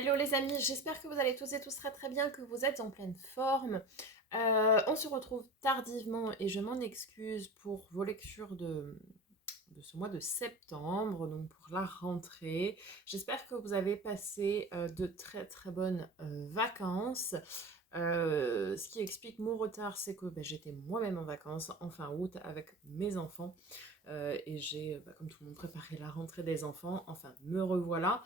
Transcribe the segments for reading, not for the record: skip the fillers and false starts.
Hello les amis, j'espère que vous allez tous et tous très très bien, que vous êtes en pleine forme. On se retrouve tardivement et je m'en excuse pour vos lectures de ce mois de septembre, donc pour la rentrée. J'espère que vous avez passé de très très bonnes vacances. Ce qui explique mon retard, c'est que j'étais moi-même en vacances en fin août avec mes enfants et j'ai, comme tout le monde, préparé la rentrée des enfants. Enfin, me revoilà.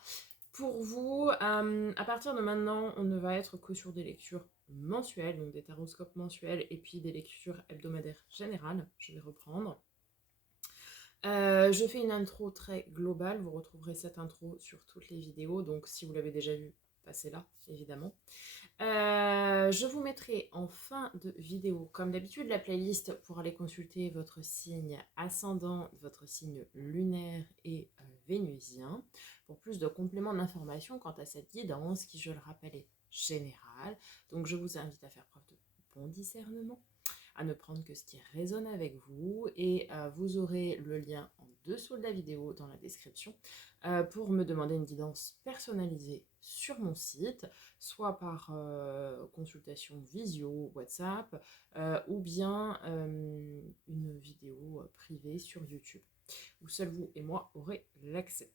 Pour vous, à partir de maintenant, on ne va être que sur des lectures mensuelles, donc des taroscopes mensuels et puis des lectures hebdomadaires générales. Je vais reprendre. Je fais une intro très globale, vous retrouverez cette intro sur toutes les vidéos, donc si vous l'avez déjà vue, passez là, évidemment. Je vous mettrai en fin de vidéo, comme d'habitude, la playlist pour aller consulter votre signe ascendant, votre signe lunaire et vénusien, pour plus de compléments d'information quant à cette guidance qui, je le rappelle, est générale. Donc je vous invite à faire preuve de bon discernement, à ne prendre que ce qui résonne avec vous, et vous aurez le lien en dessous de la vidéo dans la description pour me demander une guidance personnalisée sur mon site, soit par consultation visio, WhatsApp, ou bien une vidéo privée sur YouTube, où seul vous et moi aurez l'accès.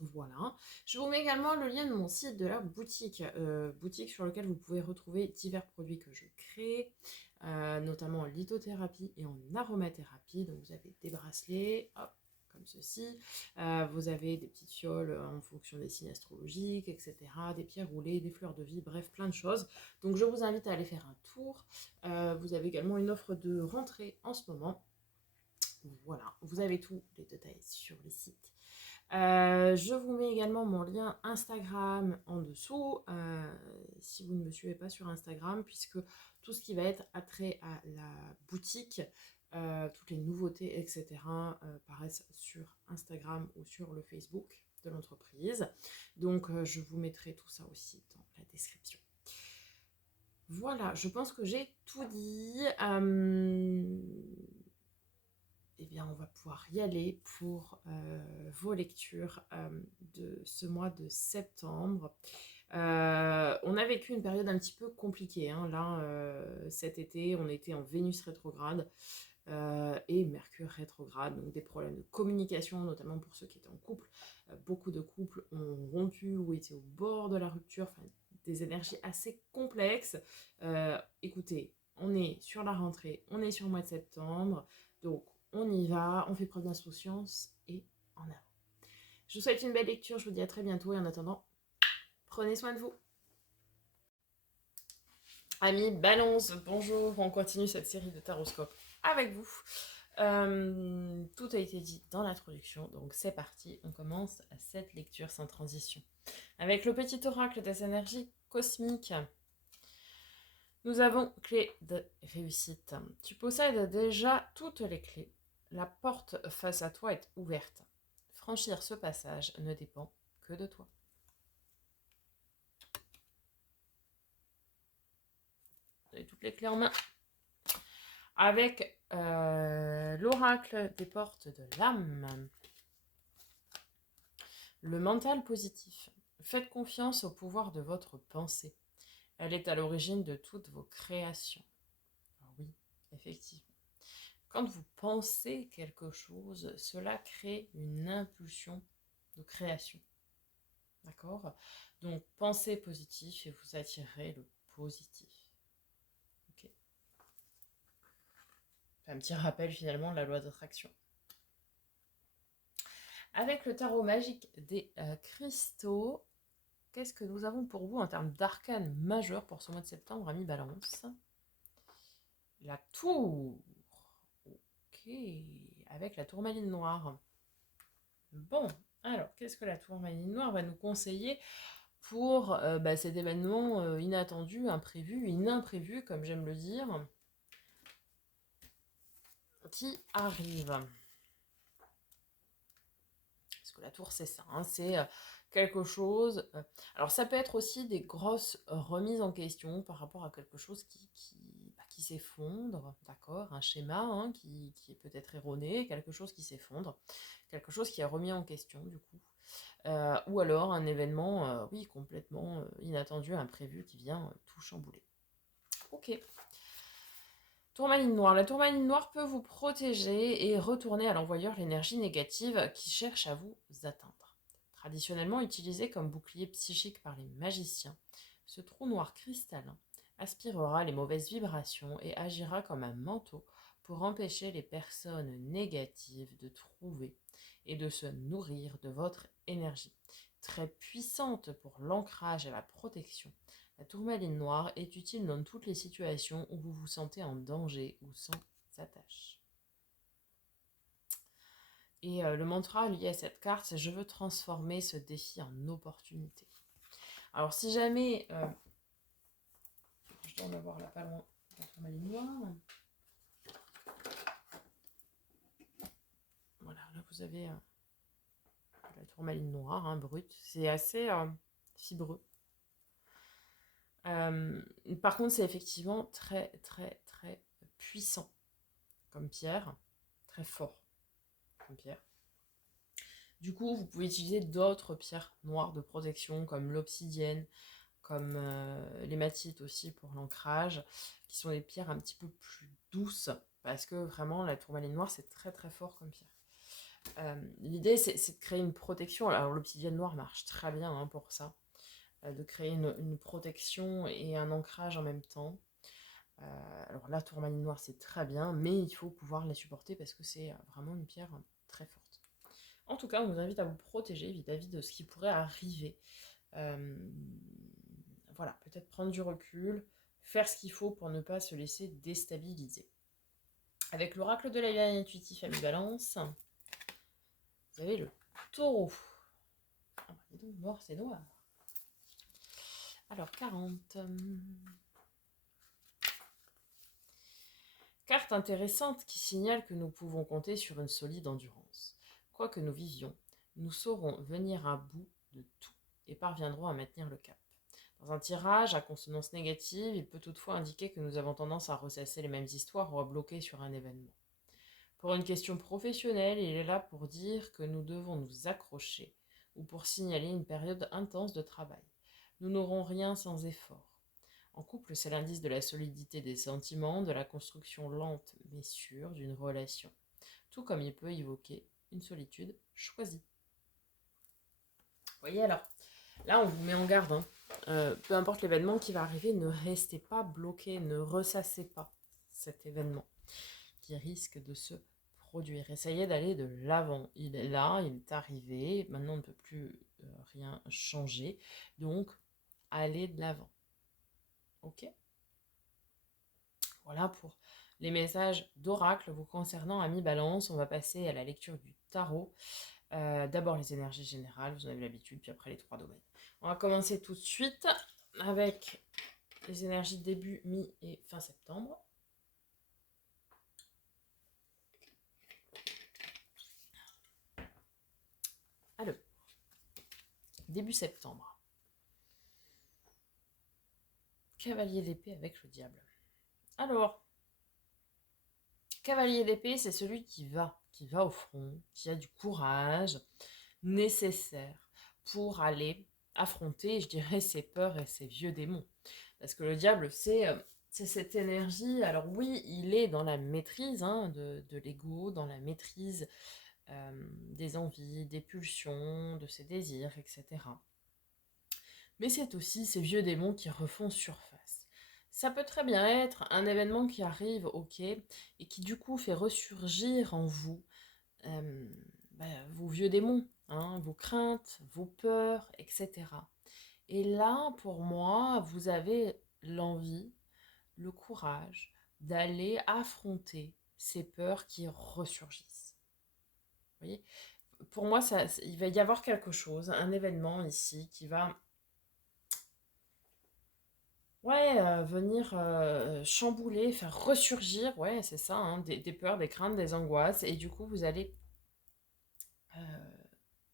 Voilà. Je vous mets également le lien de mon site de la boutique, boutique sur lequel vous pouvez retrouver divers produits que je crée, notamment en lithothérapie et en aromathérapie. Donc vous avez des bracelets, hop, comme ceci. Vous avez des petites fioles en fonction des signes astrologiques, etc. Des pierres roulées, des fleurs de vie, bref, plein de choses. Donc je vous invite à aller faire un tour. Vous avez également une offre de rentrée en ce moment. Voilà, vous avez tous les détails sur le site. Je vous mets également mon lien Instagram en dessous, si vous ne me suivez pas sur Instagram, puisque tout ce qui va être attrait à la boutique, toutes les nouveautés, etc., paraissent sur Instagram ou sur le Facebook de l'entreprise. Donc je vous mettrai tout ça aussi dans la description. Voilà, je pense que j'ai tout dit. Eh bien, on va pouvoir y aller pour vos lectures de ce mois de septembre. On a vécu une période un petit peu compliquée, hein. Là, cet été, on était en Vénus rétrograde et Mercure rétrograde, donc des problèmes de communication, notamment pour ceux qui étaient en couple. Beaucoup de couples ont rompu ou étaient au bord de la rupture, enfin, des énergies assez complexes. Écoutez, on est sur la rentrée, on est sur le mois de septembre, donc on y va, on fait preuve d'insouciance et en avant. Je vous souhaite une belle lecture, je vous dis à très bientôt et en attendant, prenez soin de vous. Amis Balance, bonjour, on continue cette série de taroscopes avec vous. Tout a été dit dans l'introduction, donc c'est parti, on commence cette lecture sans transition. Avec le petit oracle des énergies cosmiques, nous avons clé de réussite. Tu possèdes déjà toutes les clés. La porte face à toi est ouverte. Franchir ce passage ne dépend que de toi. Vous avez toutes les clés en main. Avec l'oracle des portes de l'âme. Le mental positif. Faites confiance au pouvoir de votre pensée. Elle est à l'origine de toutes vos créations. Alors oui, effectivement. Quand vous pensez quelque chose, cela crée une impulsion de création. D'accord? Donc, pensez positif et vous attirerez le positif. Ok. Un petit rappel finalement de la loi d'attraction. Avec le tarot magique des cristaux, qu'est-ce que nous avons pour vous en termes d'arcane majeur pour ce mois de septembre, amis Balance? La tour. Ok. Avec la tourmaline noire. Bon, alors, qu'est-ce que la tourmaline noire va nous conseiller pour cet événement inattendu, imprévu, inimprévu, comme j'aime le dire, qui arrive? Parce que la tour, c'est ça, hein, c'est quelque chose... alors, ça peut être aussi des grosses remises en question par rapport à quelque chose qui s'effondre, d'accord? Un schéma qui est peut-être erroné, quelque chose qui s'effondre, quelque chose qui est remis en question, du coup. ou alors un événement, oui, complètement inattendu, imprévu, qui vient tout chambouler. Ok. Tourmaline noire. La tourmaline noire peut vous protéger et retourner à l'envoyeur l'énergie négative qui cherche à vous atteindre. Traditionnellement utilisé comme bouclier psychique par les magiciens, ce trou noir cristallin aspirera les mauvaises vibrations et agira comme un manteau pour empêcher les personnes négatives de trouver et de se nourrir de votre énergie. Très puissante pour l'ancrage et la protection, la tourmaline noire est utile dans toutes les situations où vous vous sentez en danger ou sans attache. Et le mantra lié à cette carte, c'est « Je veux transformer ce défi en opportunité ». Alors si jamais, je dois en avoir là pas loin, la tourmaline noire. Voilà, là vous avez la tourmaline noire, hein, brute. C'est assez fibreux. Par contre, c'est effectivement très, très, très puissant comme pierre, très fort comme pierre. Du coup, vous pouvez utiliser d'autres pierres noires de protection, comme l'obsidienne, comme l'hématite aussi pour l'ancrage, qui sont des pierres un petit peu plus douces, parce que vraiment, la tourmaline noire, c'est très, très fort comme pierre. L'idée, c'est de créer une protection. Alors, l'obsidienne noire marche très bien hein, pour ça, de créer une protection et un ancrage en même temps. Alors, la tourmaline noire, c'est très bien, mais il faut pouvoir la supporter parce que c'est vraiment une pierre très forte. En tout cas, on vous invite à vous protéger vis-à-vis de ce qui pourrait arriver. Voilà, peut-être prendre du recul, faire ce qu'il faut pour ne pas se laisser déstabiliser. Avec l'oracle de l'éveil intuitif à mi-balance, vous avez le taureau. Ah bah dis donc, noir c'est noir. Alors 40. Carte intéressante qui signale que nous pouvons compter sur une solide endurance. Quoi que nous vivions, nous saurons venir à bout de tout et parviendrons à maintenir le cap. Dans un tirage à consonance négative, il peut toutefois indiquer que nous avons tendance à ressasser les mêmes histoires ou à bloquer sur un événement. Pour une question professionnelle, il est là pour dire que nous devons nous accrocher ou pour signaler une période intense de travail. Nous n'aurons rien sans effort. En couple, c'est l'indice de la solidité des sentiments, de la construction lente mais sûre d'une relation, tout comme il peut évoquer une solitude choisie. Vous voyez alors, là on vous met en garde, hein. Peu importe l'événement qui va arriver, ne restez pas bloqué, ne ressassez pas cet événement qui risque de se produire. Essayez d'aller de l'avant. Il est là, il est arrivé, maintenant on ne peut plus rien changer, donc allez de l'avant. Ok ? Voilà pour les messages d'oracle vous concernant à mi-balance. On va passer à la lecture du tarot. D'abord les énergies générales, vous en avez l'habitude, puis après les 3 domaines. On va commencer tout de suite avec les énergies début, mi et fin septembre. Alors, début septembre. Cavalier d'épée avec le diable. Alors, cavalier d'épée, c'est celui qui va au front, qui a du courage nécessaire pour aller affronter, je dirais, ses peurs et ses vieux démons. Parce que le diable, c'est cette énergie, alors oui, il est dans la maîtrise de l'ego, dans la maîtrise des envies, des pulsions, de ses désirs, etc. Mais c'est aussi ces vieux démons qui refont surface. Ça peut très bien être un événement qui arrive, ok, et qui du coup fait ressurgir en vous vos vieux démons, vos craintes, vos peurs, etc. Et là, pour moi, vous avez l'envie, le courage d'aller affronter ces peurs qui ressurgissent. Vous voyez ? Pour moi, il va y avoir quelque chose, un événement ici qui va venir chambouler, faire ressurgir, c'est ça, des peurs, des craintes, des angoisses. Et du coup, vous allez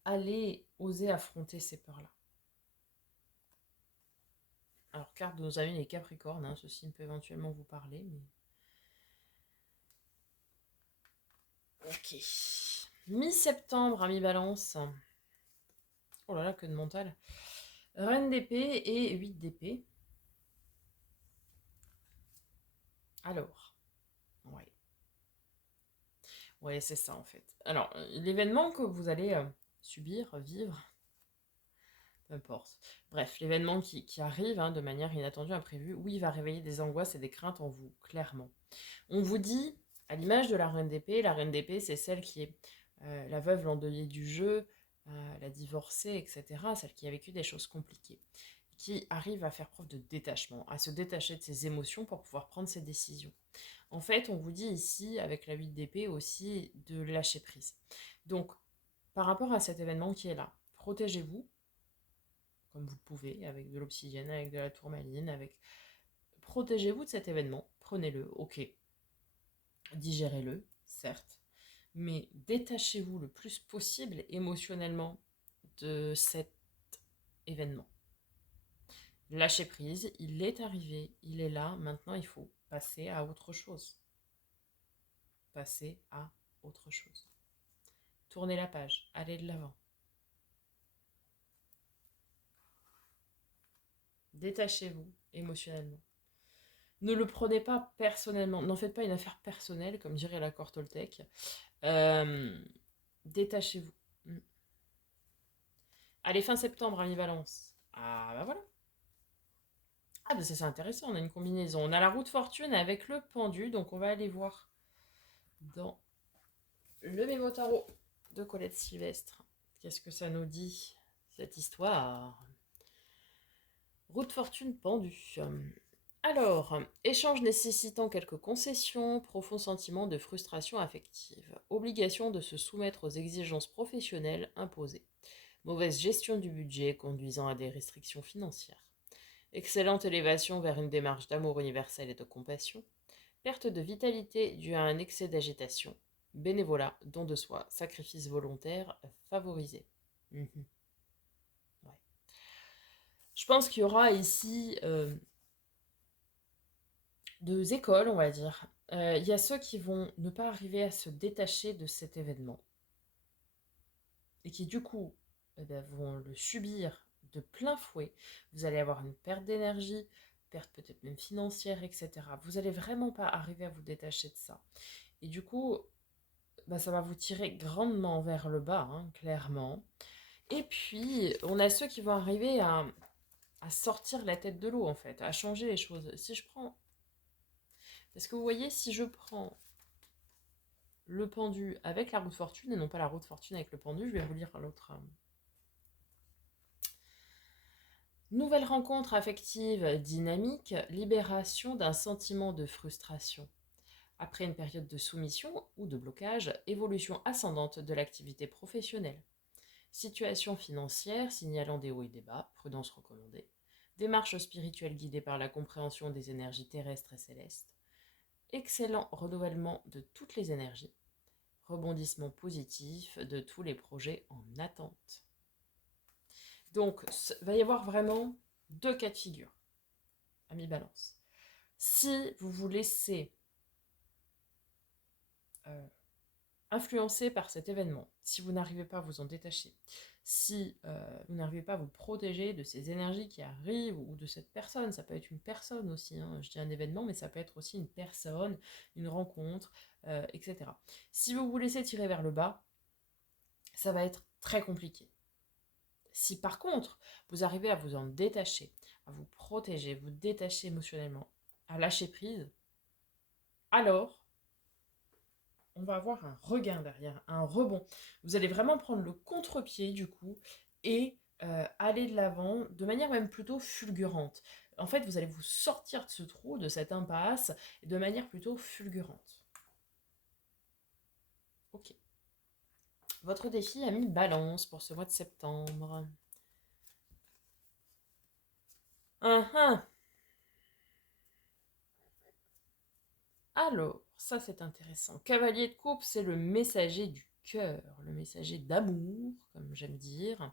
aller oser affronter ces peurs-là. Alors, carte de nos amis les Capricornes, ceci peut éventuellement vous parler, mais... Ok. Mi-septembre à mi-balance. Oh là là, que de mental. Reine d'épée et 8 d'épée. Alors, ouais. Ouais, c'est ça en fait. Alors, l'événement que vous allez subir, vivre, peu importe. Bref, l'événement qui arrive de manière inattendue, imprévue, oui, il va réveiller des angoisses et des craintes en vous, clairement. On vous dit, à l'image de la reine d'épée, c'est celle qui est la veuve, l'endeuillée du jeu, la divorcée, etc., celle qui a vécu des choses compliquées, qui arrive à faire preuve de détachement, à se détacher de ses émotions pour pouvoir prendre ses décisions. En fait, on vous dit ici, avec la 8 d'épée aussi, de lâcher prise. Donc, par rapport à cet événement qui est là, protégez-vous, comme vous pouvez, avec de l'obsidienne, avec de la tourmaline, avec... Protégez-vous de cet événement, prenez-le, ok, digérez-le, certes, mais détachez-vous le plus possible émotionnellement de cet événement. Lâchez prise, il est arrivé, il est là, maintenant il faut passer à autre chose. Passer à autre chose. Tournez la page, allez de l'avant. Détachez-vous émotionnellement. Ne le prenez pas personnellement, n'en faites pas une affaire personnelle, comme dirait l'accord Toltec. Détachez-vous. Allez, fin septembre, ami Balance. Ah bah voilà. Ah bah c'est intéressant, on a une combinaison. On a la roue de fortune avec le pendu, donc on va aller voir dans le mémo tarot de Colette Sylvestre. Qu'est-ce que ça nous dit, cette histoire? Roue de fortune pendue. Alors, échange nécessitant quelques concessions, profond sentiment de frustration affective, obligation de se soumettre aux exigences professionnelles imposées, mauvaise gestion du budget conduisant à des restrictions financières, excellente élévation vers une démarche d'amour universel et de compassion, perte de vitalité due à un excès d'agitation, bénévolat, don de soi, sacrifice volontaire favorisé. Ouais. Je pense qu'il y aura ici deux écoles, on va dire. Il y a ceux qui vont ne pas arriver à se détacher de cet événement et qui du coup vont le subir de plein fouet. Vous allez avoir une perte d'énergie, perte peut-être même financière, etc. Vous n'allez vraiment pas arriver à vous détacher de ça. Et du coup, ça va vous tirer grandement vers le bas, clairement. Et puis, on a ceux qui vont arriver à sortir la tête de l'eau, en fait, à changer les choses. Si je prends... Parce que vous voyez, si je prends le pendu avec la roue de fortune, et non pas la roue de fortune avec le pendu, je vais vous lire l'autre. Nouvelle rencontre affective dynamique, libération d'un sentiment de frustration. Après une période de soumission ou de blocage, évolution ascendante de l'activité professionnelle. Situation financière signalant des hauts et des bas, prudence recommandée. Démarche spirituelle guidée par la compréhension des énergies terrestres et célestes. Excellent renouvellement de toutes les énergies. Rebondissement positif de tous les projets en attente. Donc, il va y avoir vraiment deux cas de figure, ami Balance. Si vous vous laissez influencé par cet événement, si vous n'arrivez pas à vous en détacher, si vous n'arrivez pas à vous protéger de ces énergies qui arrivent ou de cette personne, ça peut être une personne aussi, je dis un événement, mais ça peut être aussi une personne, une rencontre, etc. Si vous vous laissez tirer vers le bas, ça va être très compliqué. Si par contre, vous arrivez à vous en détacher, à vous protéger, vous détacher émotionnellement, à lâcher prise, alors on va avoir un regain derrière, un rebond. Vous allez vraiment prendre le contre-pied du coup et aller de l'avant de manière même plutôt fulgurante. En fait, vous allez vous sortir de ce trou, de cette impasse, de manière plutôt fulgurante. Ok. Votre défi a mis Balance pour ce mois de septembre. Alors, ça c'est intéressant. Cavalier de coupe, c'est le messager du cœur, le messager d'amour, comme j'aime dire.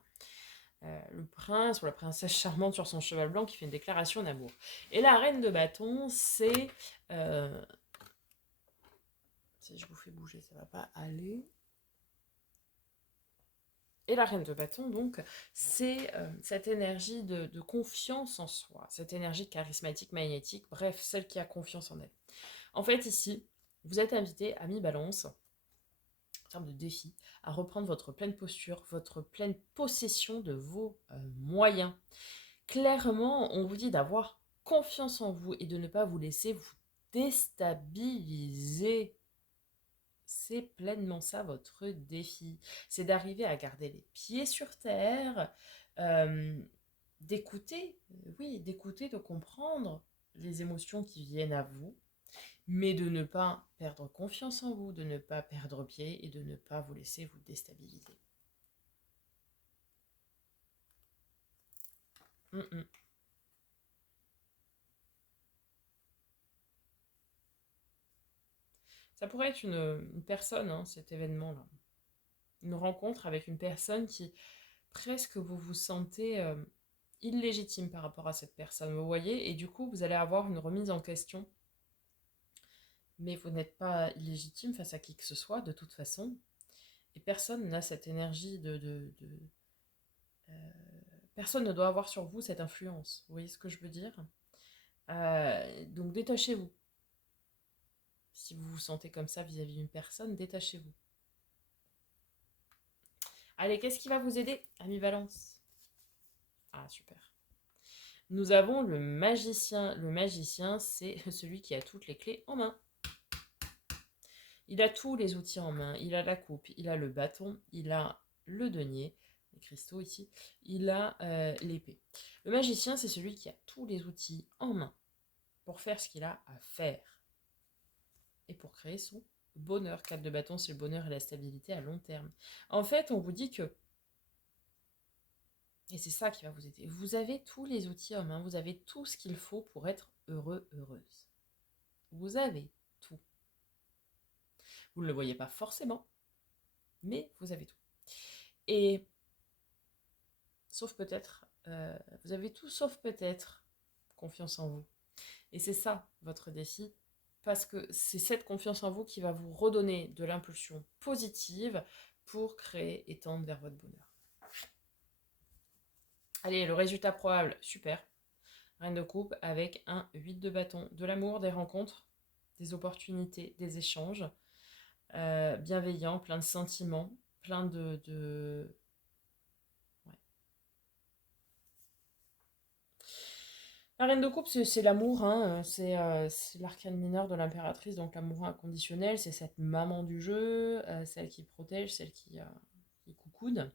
Le prince ou la princesse charmante sur son cheval blanc qui fait une déclaration d'amour. Et la reine de bâton, c'est... si je vous fais bouger, ça va pas aller. Et la reine de bâton, donc, c'est cette énergie de confiance en soi, cette énergie charismatique, magnétique, bref, celle qui a confiance en elle. En fait, ici, vous êtes invité, ami Balance, en termes de défi, à reprendre votre pleine posture, votre pleine possession de vos moyens. Clairement, on vous dit d'avoir confiance en vous et de ne pas vous laisser vous déstabiliser. C'est pleinement ça votre défi. C'est d'arriver à garder les pieds sur terre, euh, d'écouter, oui, d'écouter, de comprendre les émotions qui viennent à vous, mais de ne pas perdre confiance en vous, de ne pas perdre pied et de ne pas vous laisser vous déstabiliser. Mm, mm. Ça pourrait être une personne, hein, cet événement-là. Une rencontre avec une personne qui, presque, vous vous sentez illégitime par rapport à cette personne, vous voyez, et du coup, vous allez avoir une remise en question. Mais vous n'êtes pas illégitime face à qui que ce soit, de toute façon. Et personne n'a cette énergie personne ne doit avoir sur vous cette influence. Vous voyez ce que je veux dire? Donc détachez-vous. Si vous vous sentez comme ça vis-à-vis d'une personne, détachez-vous. Allez, qu'est-ce qui va vous aider, ami Balance? Ah, super. Nous avons le magicien. Le magicien, c'est celui qui a toutes les clés en main. Il a tous les outils en main. Il a la coupe, il a le bâton, il a le denier, les cristaux ici, il a l'épée. Le magicien, c'est celui qui a tous les outils en main pour faire ce qu'il a à faire et pour créer son bonheur. 4 de bâton, c'est le bonheur et la stabilité à long terme. En fait, on vous dit que, et c'est ça qui va vous aider, vous avez tous les outils en main, vous avez tout ce qu'il faut pour être heureux, heureuse. Vous avez tout. Vous ne le voyez pas forcément, mais vous avez tout. Et sauf peut-être, vous avez tout sauf peut-être confiance en vous. Et c'est ça votre défi, parce que c'est cette confiance en vous qui va vous redonner de l'impulsion positive pour créer et tendre vers votre bonheur. Allez, le résultat probable, super. Reine de coupe avec un 8 de bâton. De l'amour, des rencontres, des opportunités, des échanges. Bienveillant, plein de sentiments, plein de... Ouais. La reine de coupe, c'est l'amour, hein, c'est l'arcane mineur de l'impératrice, donc l'amour inconditionnel, c'est cette maman du jeu, celle qui protège, celle qui coucoude.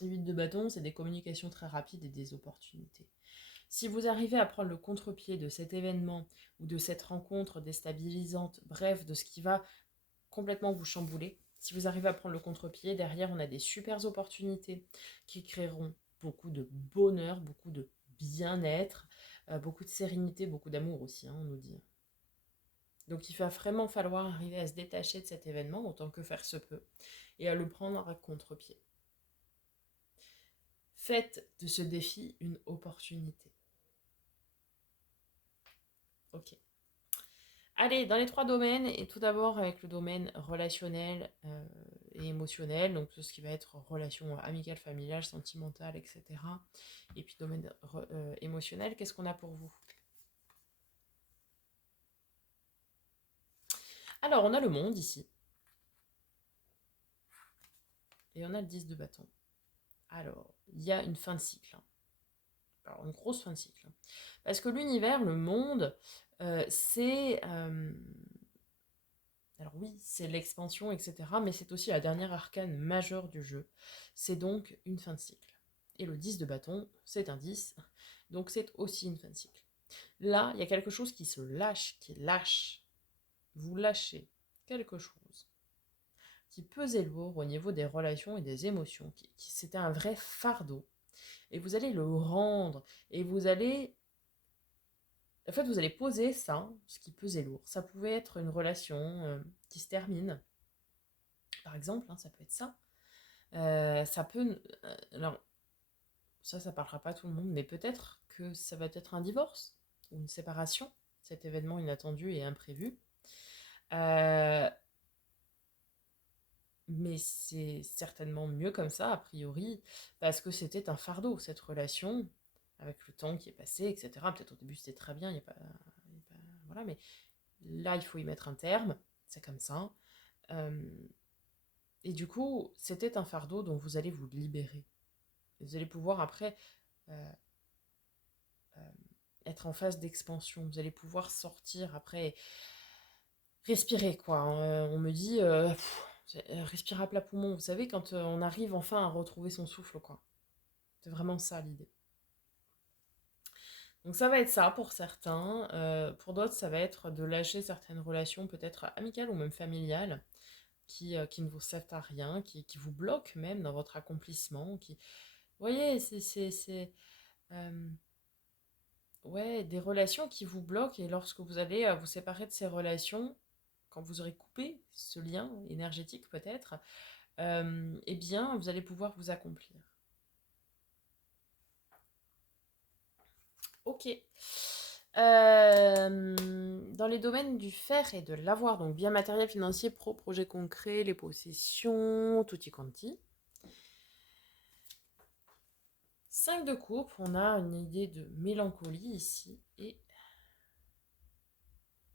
Le 8 de bâton, c'est des communications très rapides et des opportunités. Si vous arrivez à prendre le contre-pied de cet événement ou de cette rencontre déstabilisante, bref, de ce qui va complètement vous chambouler, si vous arrivez à prendre le contre-pied, derrière, on a des super opportunités qui créeront beaucoup de bonheur, beaucoup de bien-être, beaucoup de sérénité, beaucoup d'amour aussi, hein, on nous dit. Donc il va vraiment falloir arriver à se détacher de cet événement autant que faire se peut et à le prendre à contre-pied. Faites de ce défi une opportunité. Ok. Allez, dans les 3 domaines, et tout d'abord avec le domaine relationnel et émotionnel, donc tout ce qui va être relation amicale, familiale, sentimentale, etc. Et puis domaine émotionnel, qu'est-ce qu'on a pour vous? Alors, on a le monde ici. Et on a le 10 de bâton. Alors, il y a une fin de cycle. Alors, une grosse fin de cycle. Parce que l'univers, le monde, c'est... alors oui, c'est l'expansion, etc. Mais c'est aussi la dernière arcane majeure du jeu. C'est donc une fin de cycle. Et le 10 de bâton, c'est un 10. Donc c'est aussi une fin de cycle. Là, il y a quelque chose qui se lâche, qui lâche. Vous lâchez quelque chose qui pesait lourd au niveau des relations et des émotions. C'était un vrai fardeau. Et vous allez le rendre. Et vous allez... En fait, vous allez poser ça, ce qui pesait lourd. Ça pouvait être une relation qui se termine. Par exemple, hein, ça peut être ça. Ça peut... alors, ça parlera pas à tout le monde, mais peut-être que ça va être un divorce ou une séparation, cet événement inattendu et imprévu. Mais c'est certainement mieux comme ça, a priori, parce que c'était un fardeau, cette relation, avec le temps qui est passé, etc. Peut-être au début c'était très bien, voilà, mais là il faut y mettre un terme, c'est comme ça. Euh, et du coup, c'était un fardeau dont vous allez vous libérer. Vous allez pouvoir après euh, euh, être en phase d'expansion. Vous allez pouvoir sortir après, respirer quoi, hein. On me dit, respirer à plat poumon. Vous savez, quand on arrive enfin à retrouver son souffle, quoi. C'est vraiment ça l'idée. Donc ça va être ça pour certains. Pour d'autres, ça va être de lâcher certaines relations, peut-être amicales ou même familiales, qui ne vous servent à rien, qui vous bloquent même dans votre accomplissement. Vous voyez, c'est ouais, des relations qui vous bloquent et lorsque vous allez vous séparer de ces relations, quand vous aurez coupé ce lien énergétique peut-être, eh bien, vous allez pouvoir vous accomplir. Ok. Dans les domaines du faire et de l'avoir, donc bien matériel, financier, pro, projet concret, les possessions, tutti quanti. 5 de coupe, on a une idée de mélancolie ici et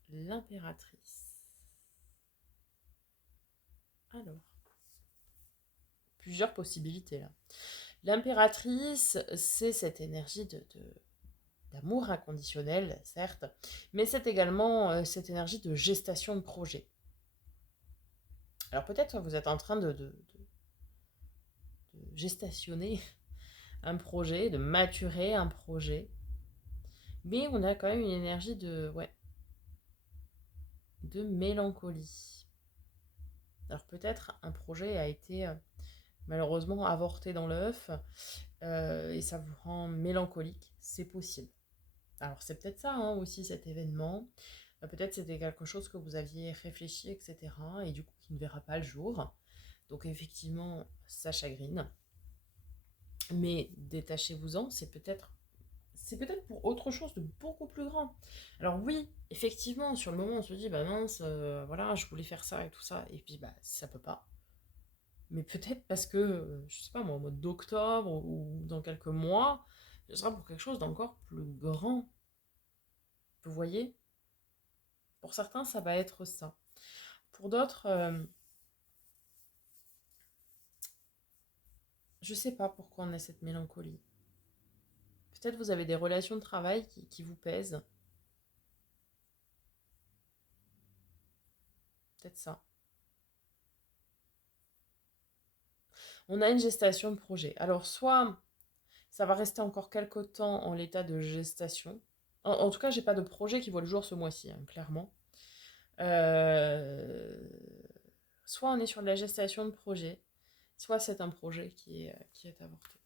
l'impératrice. Alors, plusieurs possibilités là. L'impératrice, c'est cette énergie d'amour inconditionnel, certes, mais c'est également cette énergie de gestation de projet. Alors peut-être vous êtes en train de gestationner un projet, de maturer un projet, mais on a quand même une énergie de mélancolie. Alors peut-être un projet a été malheureusement avorté dans l'œuf et ça vous rend mélancolique, c'est possible. Alors c'est peut-être ça hein, aussi cet événement. Peut-être c'était quelque chose que vous aviez réfléchi, etc. Et du coup qui ne verra pas le jour. Donc effectivement, ça chagrine. Mais détachez-vous-en, c'est peut-être pour autre chose de beaucoup plus grand. Alors oui, effectivement, sur le moment on se dit, bah mince, voilà, je voulais faire ça et tout ça, et puis bah ça peut pas. Mais peut-être parce que, je sais pas moi, au mois d'octobre ou dans quelques mois, ce sera pour quelque chose d'encore plus grand. Vous voyez? Pour certains, ça va être ça. Pour d'autres, je sais pas pourquoi on a cette mélancolie. Peut-être vous avez des relations de travail qui vous pèsent. Peut-être ça. On a une gestation de projet. Alors, soit ça va rester encore quelques temps en l'état de gestation. En tout cas, j'ai pas de projet qui voit le jour ce mois-ci, hein, clairement. Euh, Soit on est sur de la gestation de projet, soit c'est un projet qui est avorté.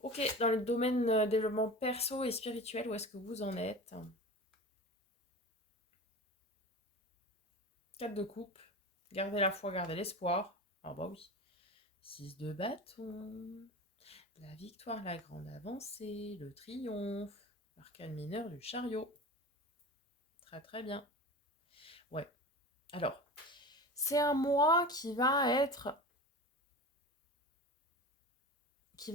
Ok, dans le domaine développement perso et spirituel, où est-ce que vous en êtes? 4 de coupe, gardez la foi, gardez l'espoir. Ah bah oui. 6 de bâton, la victoire, la grande avancée, le triomphe, l'arcane mineur du chariot. Très très bien. Ouais. Alors, c'est un mois qui va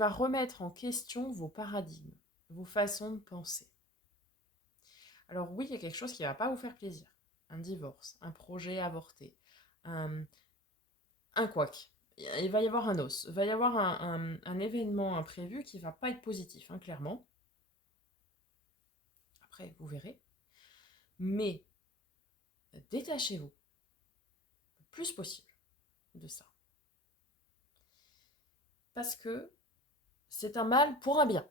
remettre en question vos paradigmes, vos façons de penser. Alors oui, il y a quelque chose qui ne va pas vous faire plaisir. Un divorce, un projet avorté, un, un couac. Il va y avoir un os. Il va y avoir un événement imprévu qui ne va pas être positif, hein, clairement. Après, vous verrez. Mais détachez-vous le plus possible de ça. Parce que c'est un mal pour un bien.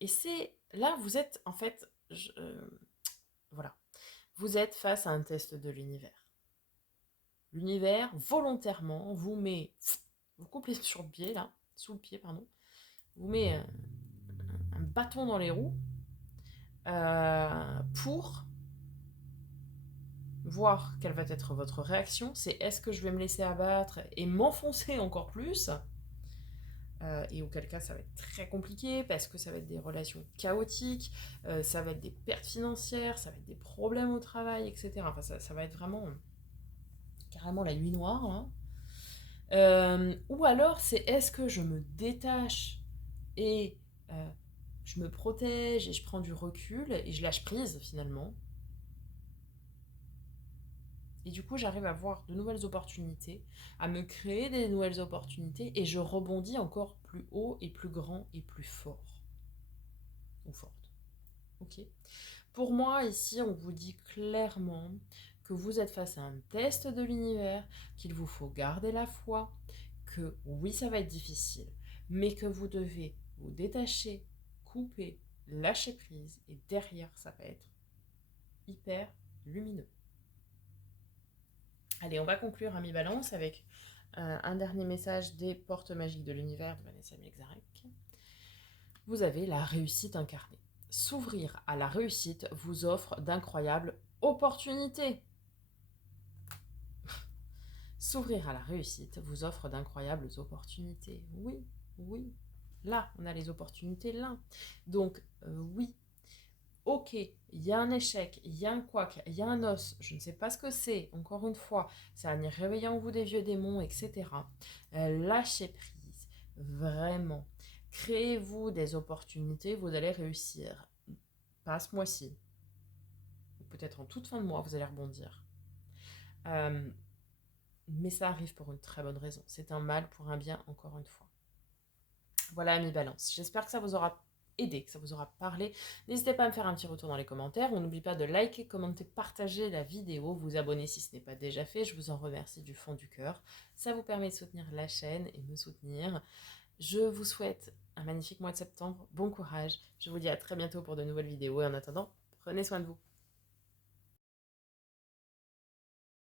Et c'est là, vous êtes en fait, voilà, vous êtes face à un test de l'univers. L'univers volontairement vous coupe sur le pied là, sous le pied pardon, vous met un bâton dans les roues pour voir quelle va être votre réaction. C'est est-ce que je vais me laisser abattre et m'enfoncer encore plus et auquel cas ça va être très compliqué parce que ça va être des relations chaotiques, ça va être des pertes financières, ça va être des problèmes au travail, etc. Enfin, ça va être vraiment carrément la nuit noire, hein. Ou alors c'est est-ce que je me détache et je me protège et je prends du recul et je lâche prise finalement. Et du coup, j'arrive à voir de nouvelles opportunités, à me créer des nouvelles opportunités et je rebondis encore plus haut et plus grand et plus fort. Ou forte. Ok. Pour moi, ici, on vous dit clairement que vous êtes face à un test de l'univers, qu'il vous faut garder la foi, que oui, ça va être difficile, mais que vous devez vous détacher, couper, lâcher prise, et derrière, ça va être hyper lumineux. Allez, on va conclure, Ami Balance, avec un dernier message des portes magiques de l'univers de Vanessa Miexarek. Vous avez la réussite incarnée. S'ouvrir à la réussite vous offre d'incroyables opportunités. S'ouvrir à la réussite vous offre d'incroyables opportunités. Oui, oui. Là, on a les opportunités là. Donc, oui. Ok, il y a un échec, il y a un couac, il y a un os, je ne sais pas ce que c'est, encore une fois, ça va réveiller en vous des vieux démons, etc. Lâchez prise, vraiment. Créez-vous des opportunités, vous allez réussir. Pas ce mois-ci, ou peut-être en toute fin de mois, vous allez rebondir. Mais ça arrive pour une très bonne raison. C'est un mal pour un bien, encore une fois. Voilà, Ami Balance. J'espère que ça vous aura aidé, que ça vous aura parlé. N'hésitez pas à me faire un petit retour dans les commentaires. On n'oublie pas de liker, commenter, partager la vidéo, vous abonner si ce n'est pas déjà fait. Je vous en remercie du fond du cœur. Ça vous permet de soutenir la chaîne et me soutenir. Je vous souhaite un magnifique mois de septembre. Bon courage. Je vous dis à très bientôt pour de nouvelles vidéos. Et en attendant, prenez soin de vous.